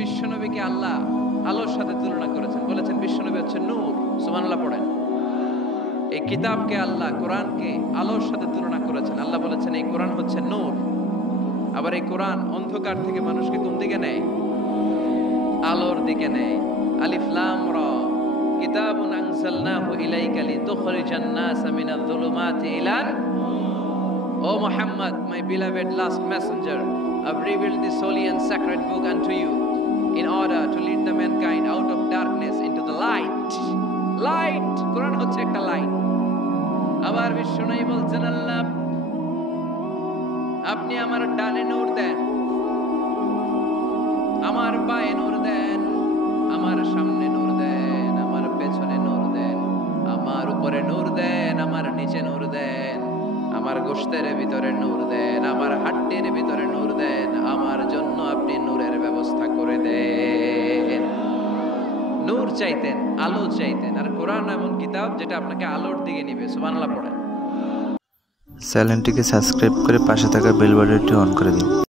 বিশ্বনবীকে আল্লাহ আলোর সাথে তুলনা করেছেন, বলেছেন বিশ্বনবী হচ্ছে নূর। সুবহানাল্লাহ পড়েন। এই কিতাবকে আল্লাহ, কোরআনকে আলোর সাথে তুলনা করেছেন। আল্লাহ বলেছেন এই কোরআন হচ্ছে নূর। আবার এই কোরআন অন্ধকার থেকে মানুষকে কোন দিকে নেয়? আলোর দিকে নেয়। আলিফ লাম রা, কিতাবুন আনজালনাহু ইলাইকা লিতুখরিজান NASA Minaj যুলুমাতি ইলান। O Muhammad, my beloved last messenger, I've revealed this holy and sacred book unto you in order to lead the mankind out of darkness into the light. Light, কোরআন হচ্ছে একটা লাইট। আবার বিশ্বনবী বলছেন আল্লাহ আপনি আমার ডানে নূর দেন, আমার বায়ে নূর দেন, আমার সামনে নূর দেন, আমার পেছনে নূর দেন, আমার উপরে নূর দেন, আমার নিচে নূর দেন, আমার গোশতের ভিতরে নূর দেন, আমার হাড্ডির ভিতরে নূর দেন, আমার জন্য আপনি নূরের ব্যবস্থা করে দেন। নূর চাইতেন, আলো চাইতেন। আর কোরআন এমন কিতাব যেটা আপনাকে আলোর দিকে নিবে। সুবহানাল্লাহ পড়েন। চ্যানেলটিকে সাবস্ক্রাইব করে পাশে থাকা বেল বাটনটি অন করে দিন।